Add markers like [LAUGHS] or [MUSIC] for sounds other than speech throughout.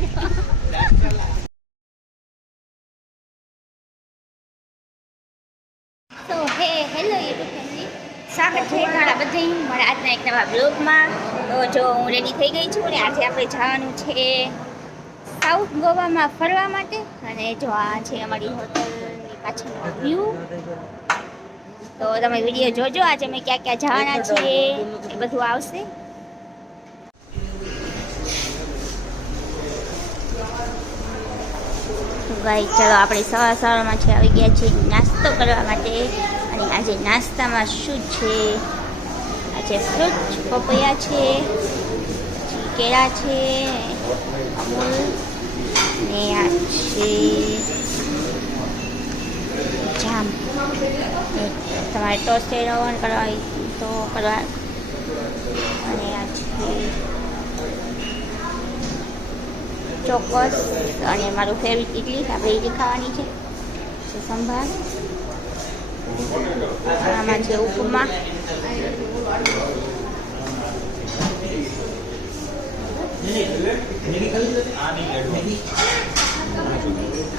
તો હે hello YouTube સ્વાગત છે તમારા બધા મારા આજના એક નવા બ્લોગમાં તો જો હું રેડી થઈ ગઈ છું અને આજે આપણે જવાનું છે સાઉથ ગોવામાં ફરવા માટે. અને જો આ છે અમારી હોટલની પાછળનો વ્યૂ તો તમે વીડિયો જોજો, આજે અમે ક્યાં ક્યાં જવાના છીએ, એ બધું આવશે. ગાઈ ચલો આપણે સવાર સવારમાં છે આવી ગયા છીએ નાસ્તો કરવા માટે. અને આજે નાસ્તામાં શું છે? આજે ફ્રૂટ પપૈયા છે કેળા છે, અમૂલ, ને આ છે જામ. તમારે ટોસ્ટેડ ઓવન કરવા તો કરવા. અને આ છે ચોક્કસ. અને મારું ફેવરિટ ઇડલી આપણે ઇડલી ખાવાની છે. સંભાર. આમાં છે ઉપમા.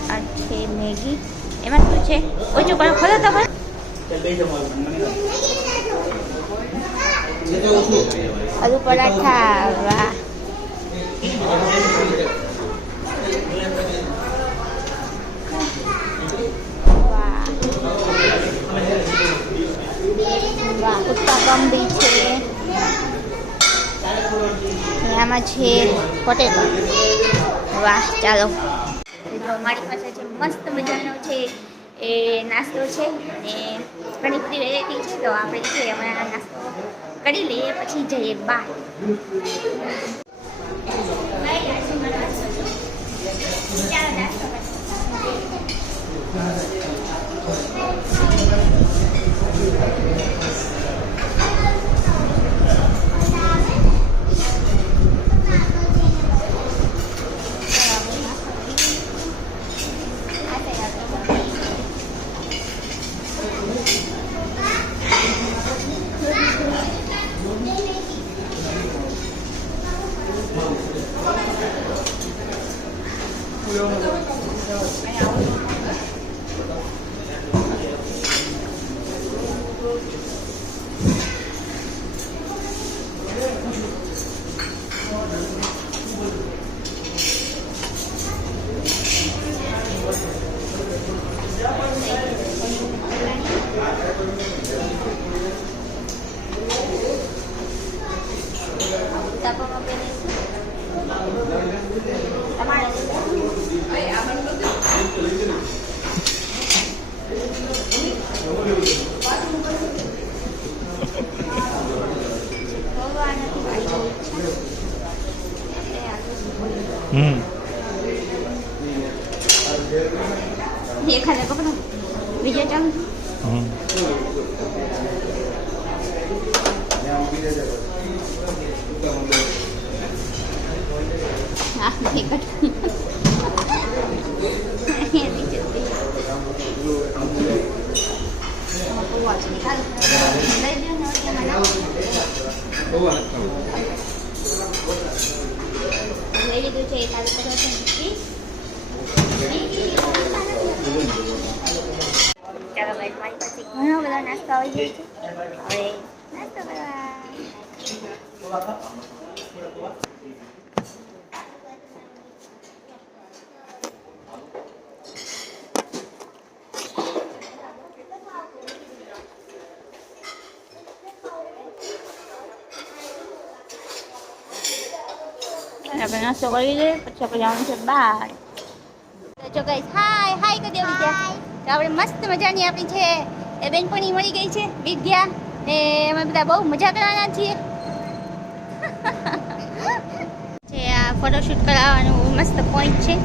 આ છે મેગી. એમાં શું છે? ઓછું કરો ખોલો તો ખરો આલુ પરાઠા વાહ વાહ ઉત્તાપમ છે. આમાં છે પોટેટો વાહ, ચાલો. મારી પાસે જે મસ્ત મજાનો છે એ નાસ્તો છે અને ઘણી બધી વેરાયટી છે, તો આપણે છે હમણાં નાસ્તો કરી લઈએ, પછી જઈએ બહાર. ચાલો કરીએ. ઉત્તાપમ આપી દઈશું. તમારે ખોવા નથી પાડી બહુ ઈચ્છા. હમ એખાદા પકડો બીજો ચાલુ હમ હા નહીં કટ બીજો બીજો પૌવા છે ચાલો લઈ લ્યો ને ઓળીયામાં નાખો. લઈ લીધું છે એક આલુ પરોઠા ને ચીઝ. ચાલો ભાઈ મારી પાસે ઘણો બધો નાસ્તો આવી ગયો છે હવે નાસ્તો કરવા આપણે નાસ્તો કરી લઈએ પછી આપણે જવાનું છે બહાર. જો ગાઈસ હાય હાય કરી દેવી વિદ્યા. તો આપણે મસ્ત મજાની આપણી છે એ બેનપણી મળી ગઈ છે વિદ્યા. ને અમે બધા બહુ મજા કરવાના છીએ. [LAUGHS] જે આ ફોટોશૂટ કરાવવાનું મસ્ત પોઈન્ટ છે.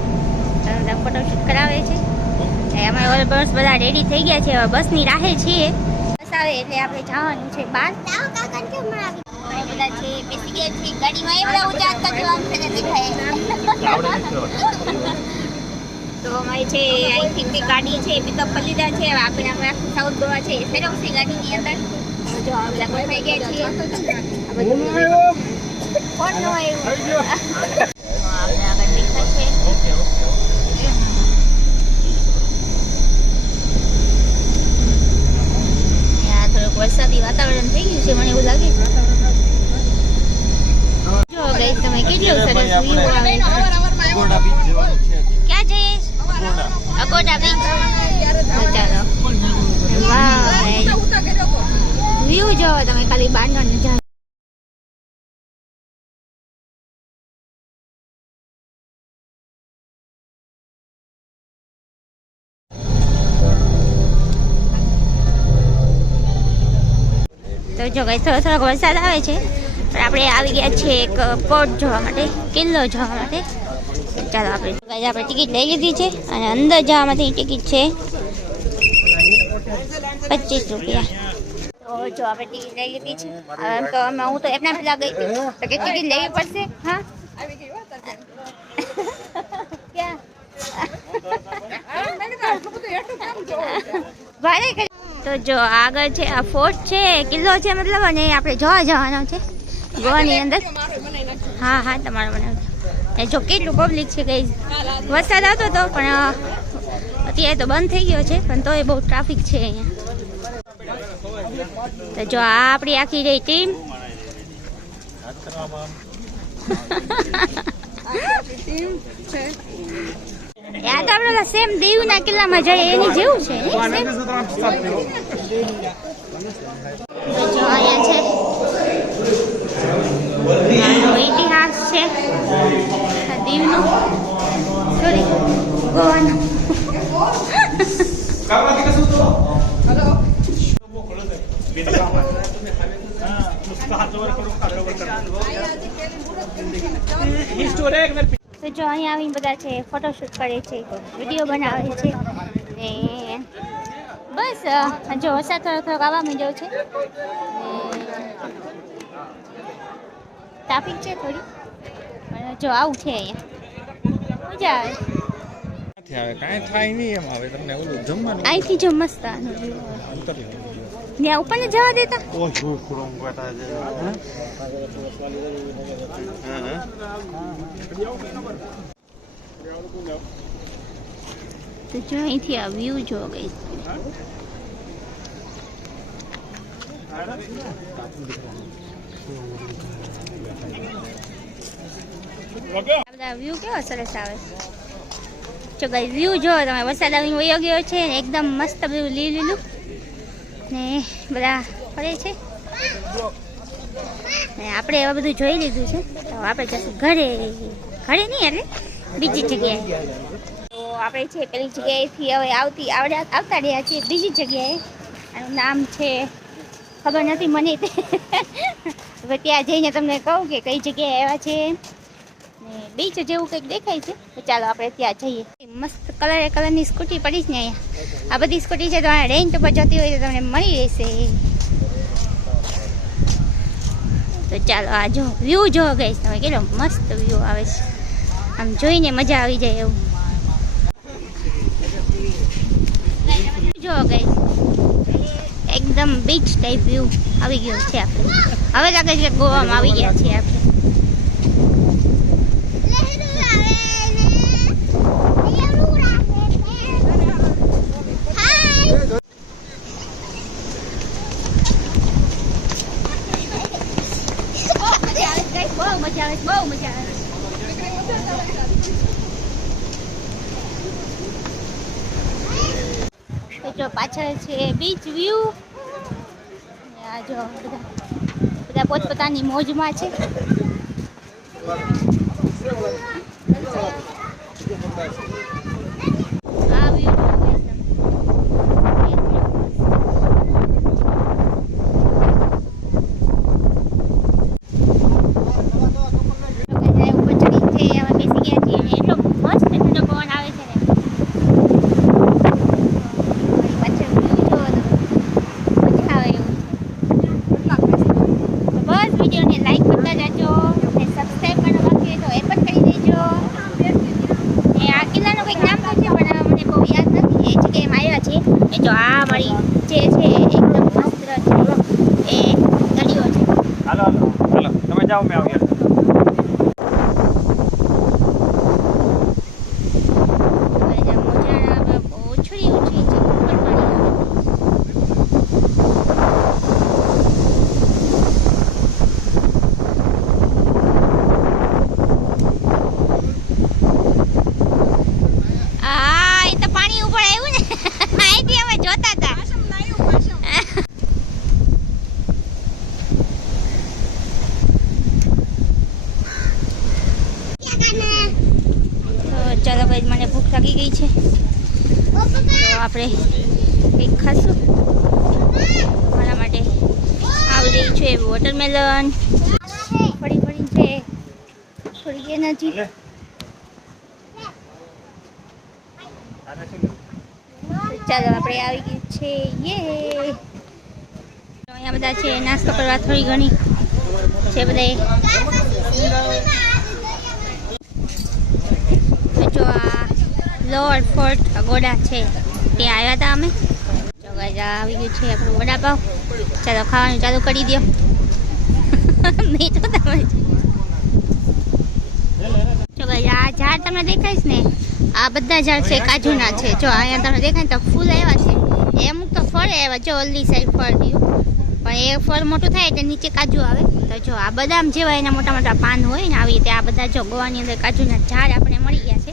બધા ફોટોશૂટ કરાવે છે એ અમારા ઓલ બસ બધા રેડી થઈ ગયા છે હવે બસની રાહે છીએ. બસ આવે એટલે આપણે જવાનું છે બહાર. બધા છે બેસી ગયા છે ગાડીમાં એ બધા ઊંચા હાથ છે આઈ થિંક ગાડી છે પિકઅપ કરી લીધા છે આપણે આપણે સાઉથ ગોવા છે ગાડી ની અંદર. જો આ બધા ગોઠવાઈ ગયા છીએ. કોણ નો આવ્યો? આપણે આગળ નીકળ્યા છે. થોડુંક વરસાદી વાતાવરણ થઈ ગયું છે મને એવું લાગે. છે તમે કેટલું સરસ અગોડા બીચ ચાલો વ્યૂ જોવો તમે ખાલી બહારનો નજારો તો જો ગઈ થોડો થોડોક વરસાદ આવે છે પણ આપણે આવી ગયા છીએ એક કોટ જોવા માટે કિલ્લો જોવા માટે ચાલો આપણે આપણે ટિકિટ લઈ લીધી છે અને અંદર જવા માટેની ટિકિટ છે પચીસ રૂપિયા. તો અમે, હું તો એમના ટિકિટ લેવી પડશે? હા? તો જો આગળ છે, આ ફોર્ટ છે, કિલ્લો છે, મતલબ, અને આપણે જોવા જવાનો છે. ગોવાની અંદર. હા હા, તમારો બનાવ જો કેટલું પબ્લિક છે ગઈ વરસાદ આવતો હતો પણ અત્યારે તો બંધ થઈ ગયો છે, પણ તોય બહુ ટ્રાફિક છે અહીંયા. તો જો આ આપણી આખી રહી ટીમ યાદ આપણે સેમ દેવના કિલ્લામાં જઈએ, એની જેવું છે ને? Same. તો જો અહીંયા છે આનો ઇતિહાસ છે આ દીવનો સોરી ગોવાનો તો જો અહીંયા આવીને બધા છે ફોટોશૂટ કરે છે વીડિયો બનાવે છે. ને બસ જો વરસાદ થોડો થોડોક આવવા માંડ્યો છે. ટ્રાફિક છે થોડી. જો આવું છે અહીંયા મજા આવે નથી આવે કાંઈ થાય નહીં એમ આવે તમને ઓલું જમવાનું અહીંથી જો મસ્ત આનો view આવે. અંતર લેવું જોઈએ. ત્યાં ઉપર ને જવા દેતા ઓય હું ખુરમ ગટા છે હા હા તો જો અહીંથી આ વ્યૂ જો ગઈ આ વ્યૂ કેવો સરસ આવે જો ગઈ વ્યૂ જો, તમે વરસાદ આવીને વયો ગયો છે એકદમ મસ્ત બધું લીલું ને બધા ફરે છે. ને આપણે એવા બધું જોઈ લીધું છે. તો આપણે જશું ઘરે. ઘરે નહીં એટલે બીજી જગ્યાએ. તો આપણે છે પેલી જગ્યાએથી હવે આવતી, આવડે, આવતા રહ્યા છીએ બીજી જગ્યાએ. આનું નામ છે, ખબર નથી મને. [LAUGHS] ત્યાં જઈને તમને કહું કે કઈ જગ્યાએ આવ્યા છે. બીચ જેવું કંઈક દેખાય છે ચાલો આપણે ત્યાં જઈએ. મસ્ત કલરે કલરની સ્કૂટી પડી છે અહીંયા. આ બધી સ્કૂટી છે, તો રેન્ટ ઉપર જતી હોય તો તમને મળી રહેશે. તો ચાલો આ જો વ્યૂ જો ગઈશ તમે કેટલો મસ્ત વ્યૂ આવે છે. આમ જોઈને મજા આવી જાય એવું. જો ગઈશ એકદમ બીચ ટાઈપ વ્યૂ આવી ગયો છે આપણે. હવે લાગે છે ગોવામાં આવી ગયા છીએ આપણે બહુ મજા આવે છે, બહુ મજા આવે છે. તો જો પાછળ છે બીચ વ્યૂ આ જો બધા બધા પોતપોતાની મોજમાં છે. આ વ્યૂ ઉપર ચડી છે હવે બેસી ગયા છીએ અને એટલો મસ્ત ઠંડો પવન આવે છે ને મારી પાછળ view જોવો તમે. મજા આવે એવું છે તો બસ વિડીયોને લાઈક કરતા જાજો અને સબસ્ક્રાઈબ કરવાનું બાકી હોય તો એ પણ કરી દેજો ને આ કિલ્લાનું કંઈક નામ તો છે પણ મને બહુ યાદ નથી એ જગ્યાએ આવ્યા છે એ જો આ મારી જે છે એકદમ મસ્ત છે એ દરિયો છે હાલો હાલો હાલો તમે જાઓ મેં આવું અને જ્યાં મોજાના હવે ઓછડી ઓછી છે ઉપર પાણી આવે ચાલો ભાઈ મને ભૂખ લાગી ગઈ છે તો આપણે કંઈક ખાશું મારા માટે આવી રહી છે વોટરમેલન ફરી ફરી છે થોડી એનર્જી ચાલો આપણે આવી ગયું છે, યે! અહીંયા બધા છે, નાસ્તો કરવા થોડી ઘણી છે બધા જો આ લોઅર ફોર્ટ અગોડા છે, ત્યાં આવ્યા હતા અમે. જો આવી ગયું છે આપણું વડાપાવ. ચાલો ખાવાનું ચાલુ કરી દો મેં તો તમે. જો આ ઝાડ તમને દેખાઈશ ને? આ બધા ઝાડ છે, કાજુના છે. જો અહીંયા તમને દેખાય તો ફૂલ આવ્યા છે. એ અમુક તો ફળ આવ્યા, જો ઓલી સાઈડ ફળ રહ્યું પણ એ ફળ મોટું થાય એટલે નીચે કાજુ આવે. તો જો આ બદામ જેવા એના મોટા મોટા પાન હોય ને આવી રીતે આ બધા જો ગોવાની અંદર કાજુના ઝાડ આપણે મળી ગયા છે.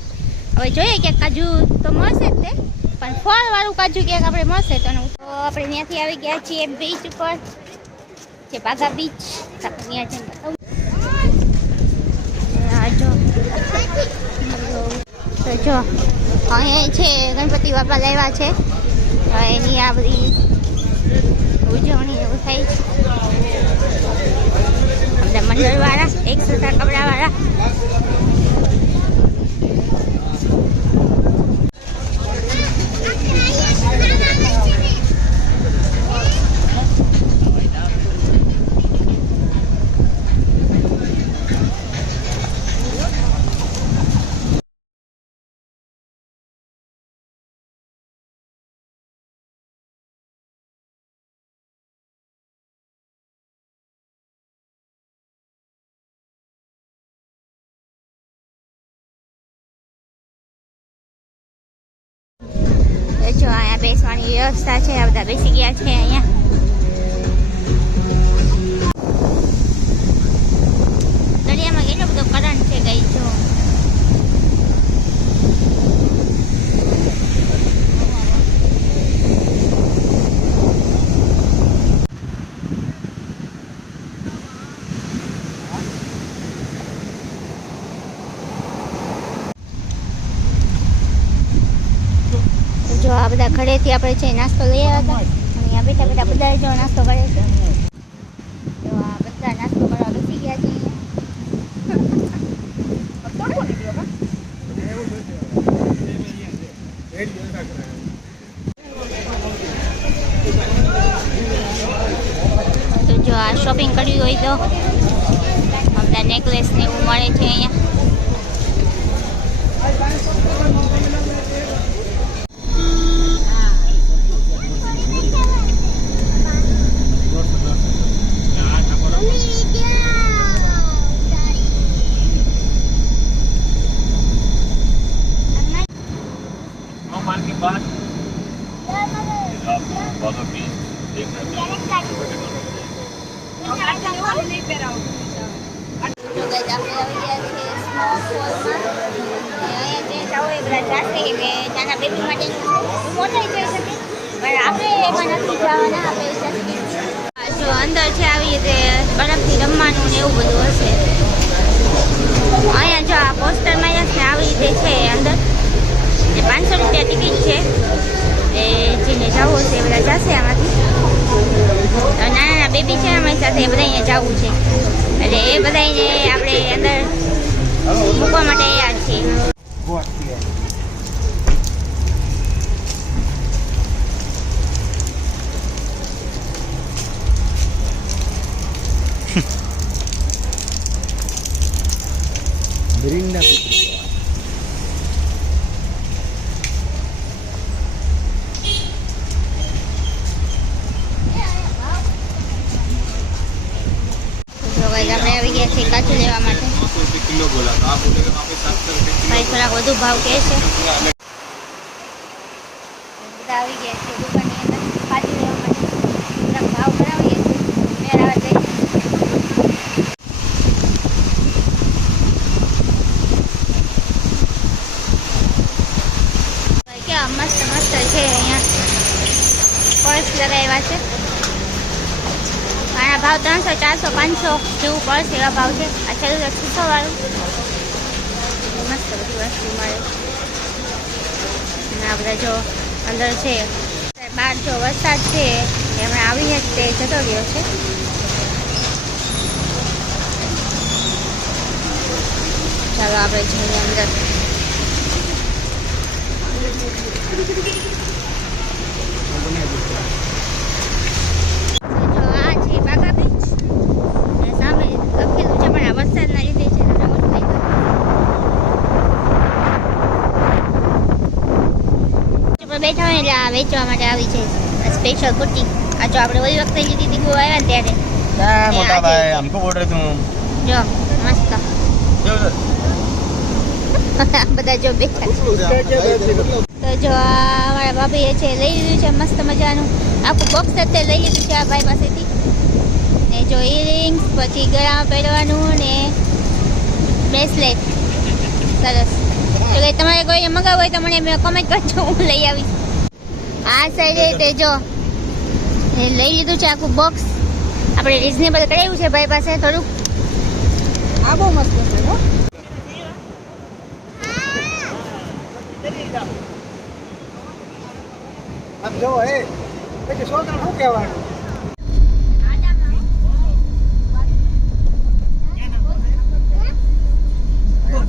હવે જોઈએ કે કાજુ તો મળશે જ તે. પણ ફળ વાળું કાજુ ક્યાંક આપણે મળશે તો આપણે ત્યાંથી આવી ગયા છીએ બીચ ઉપર. જે બાગા બીચ ત્યાં જઈને બતાવું આ જો તો જો. અહીંયા છે, ગણપતિ બાપા લાવ્યા છે. એની આ બધી ઉજવણી એવું થાય છે. બધા મંડળવાળા એક સરખા કપડાવાળા. બેસવાની વ્યવસ્થા છે, આ બધા બેસી ગયા છે અહીંયા. દરિયામાં કેટલો બધો કરંટ છે ગઈ જો તો જો આ બધા ઘરેથી આપણે છે નાસ્તો લઈ આવ્યા હતા. અને અહીંયા બેઠા બેઠા બધા જો નાસ્તો કરે છે. તો આ બધા નાસ્તો કરવા બેસી ગયા છે તો જો આ શોપિંગ કરવી હોય તો. બધા નેકલેસ ને એવું મળે છે અહીંયા No parking bus. Follow me. તો guys, આપણે આવી ગયા છીએ સ્નો ફોલમાં અને અહીંયા જે જાઓ એ બધા જાશે કે નાના બેબી માટેનું છે હું મોટા જઈ શકે પણ આપણે એમાં નથી જવાના આપણે જશે આ જો અંદર છે આવી રીતે બરફથી રમવાનું ને એવું બધું હશે અહીંયા જો આ પોસ્ટરમાં જશે ને આવી રીતે છે અંદર ને પાંચસો રૂપિયા ટિકિટ છે એ જેને જવું હશે એ બધા જશે આમાંથી તો નાના નાના બેબી છે અમારી સાથે એ બધા અહીંયા જવું છે એટલે એ બધાને આપણે અંદર મૂકવા માટે યાદ છીએ તો guys, જઈએ છીએ કાચું લેવા માટે. ભાઈ થોડાક વધુ ભાવ કહે છે. ચારસો પાંચસો જેવું પડશે એવા ભાવ છે આ છેલ્લું છસો વાળું મસ્ત બધી વસ્તુ મળે અને આ જો અંદર છે બહાર જો વરસાદ છે એમણે આવીને જ તે જતો રહ્યો છે ચાલો આપણે જઈએ અંદર આ છે બાગા બેઠા હોય એટલે આ વેચવા માટે આવી છે સ્પેશિયલ કુટી આ જો આપણે ઓલી વખતે લીધી હતી ગોવા આવ્યા ત્યારે. ના મોટા ભાઈ હમકો બોલ રહે તું જો મસ્ત. [LAUGHS] બધા જો બેઠા. તો જો અમારા ભાભીએ છે લઈ લીધું છે મસ્ત મજાનું. આખું બોક્સ અત્યારે લઈ લીધું છે આ ભાઈ પાસેથી. ને જો ઇયરિંગ્સ પછી ગળામાં પહેરવાનું ને બ્રેસલેટ સરસ. તો કે તમારે કોઈને મગાવવું હોય તો મને કમેન્ટ કરજો, હું લઈ આવીશ. આ સાઈડે તે જો લઈ લીધું છે આખું બોક્સ આપણે રિઝનેબલ કરાવ્યું છે ભાઈ પાસે થોડુંક. આ બહુ મસ્ત છે, હો. આમ જો, એ છોકરા શું કહેવાનું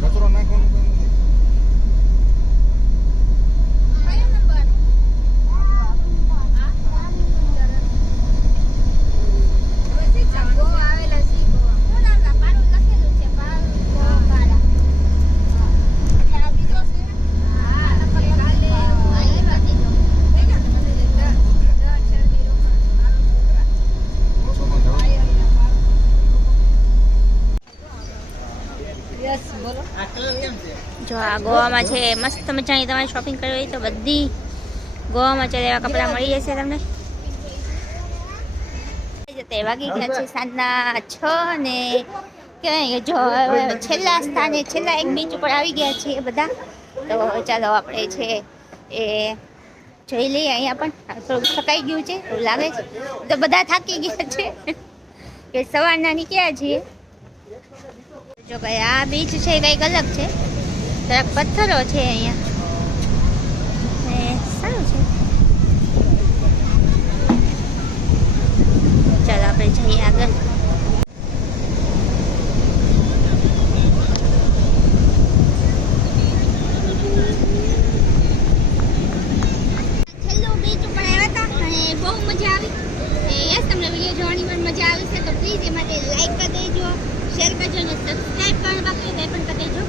કચરો નાખવાનો યસ બોલો જો આ ગોવામાં છે. મસ્ત મજાની તમારે શોપિંગ કરવી હોય તો બધી ગોવામાં છે એવા કપડાં મળી જશે તમને. વાગી ગયા છે સાંજના છ ને કહેવાય છેલ્લા સ્થાને, છેલ્લા એક બીચ ઉપર આવી ગયા છીએ બધા. તો ચાલો આપણે છે એ જોઈ લઈએ અહીંયા પણ. થોડુંક થકાઈ ગયું છે, એવું લાગે છે. તો બધા થાકી ગયા છે. કે સવારના નીકળ્યા છીએ. જો કે આ બીચ છે કંઈક અલગ છે. જરાક પથ્થરો છે અહીંયા. ને સારું છે. ચાલો આપણે જઈએ આગળ છેલ્લું બીચ ઉપર આવ્યા હતા અને બહુ મજા આવી યસ તમને વીડિયો જોવાની પણ મજા આવી છે તો પ્લીઝ એ માટે લાઈક કરી દેજો શેર કરજો અને સબસ્ક્રાઈબ કરવાનું બાકી હોય તો એ પણ કરી દેજો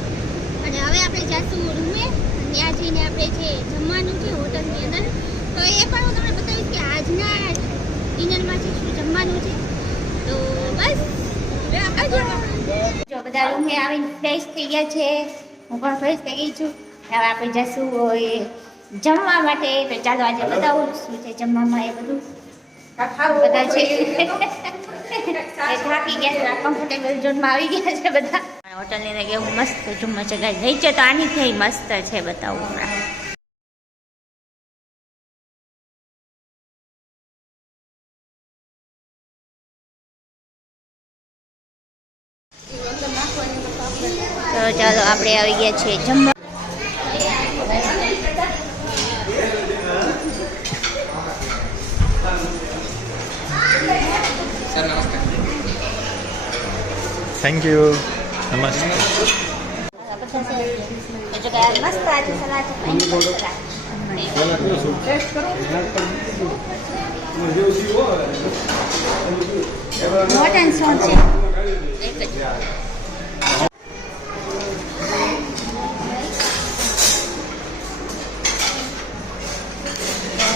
અને હવે આપણે જાશું રૂમે ત્યાં જઈને આપણે જે જમવાનું છે હોટલની અંદર તો એ પણ હું તમને બતાવીશ કે આજના ડિનરમાં છે શું જમવાનું છે તો બસ જો બધા રૂમે આવીને ફ્રેશ થઈ ગયા છે હું પણ ફ્રેશ થઈ ગઈ છું હવે આપણે જશું હોય જમવા માટે તો ચાલો આજે બતાવું શું છે જમવામાં એ બધું? બધા છે. [LAUGHS] થાકી ગયા કમ્ફર્ટેબલ ઝોનમાં આવી ગયા છે બધા. હોટલની અંદર કેવું મસ્ત જમવા છે. ગાઈસ નીચે તો આની થઈ મસ્ત છે બતાવું હમણાં. તો ચાલો આપણે આવી ગયા છીએ જમવા. થેન્ક યુ નમસ્તે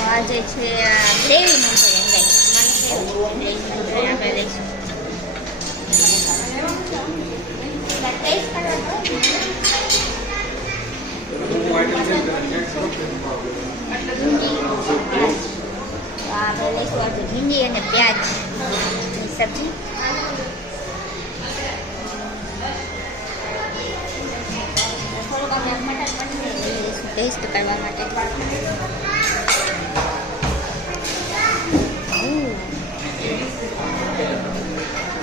આજે છે ગ્રેવી મંચુરિયન ગાઈસ આપણે લઈશું આપણે લઈશું આજે ભીંડી અને પ્યાજ સબ્જી થોડુંક અમે મટર પનીર લઈશું કરવા માટે.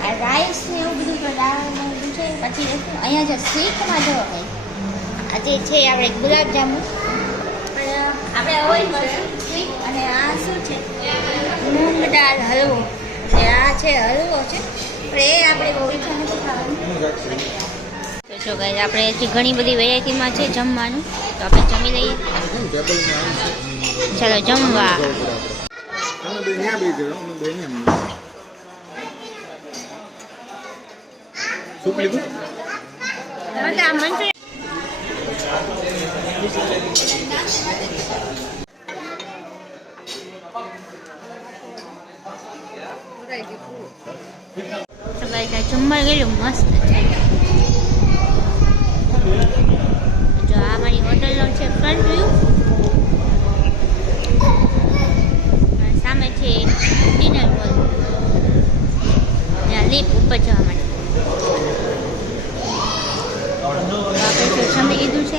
આ રાઈસ ને એવું બધું તો દાળ ને છે પછી અહીંયા જ સ્વીટમાં જો ભાઈ આજે છે આપણે ગુલાબ જાંબુ આપણે અને આ શું છે? મૂંગ દાળ હલવો. અને આ છે હલવો છે. પણ એ આપણે બહુ ઈચ્છા નથી. ખાવાનું તો જો ગાઈસ આપણે હજી ઘણી બધી વેરાયટીમાં છે જમવાનું. તો આપણે જમી લઈએ. ચાલો જમવા. ગાઈસ આ જમવા ગયેલું મસ્ત છે. જો આ મારી હોટલનો છે ફ્રન્ટ વ્યૂ સામે છે ડિનર હોલ ત્યાં લીપ ઉપર જવા માટે. આપણે જો લઈ લીધું છે.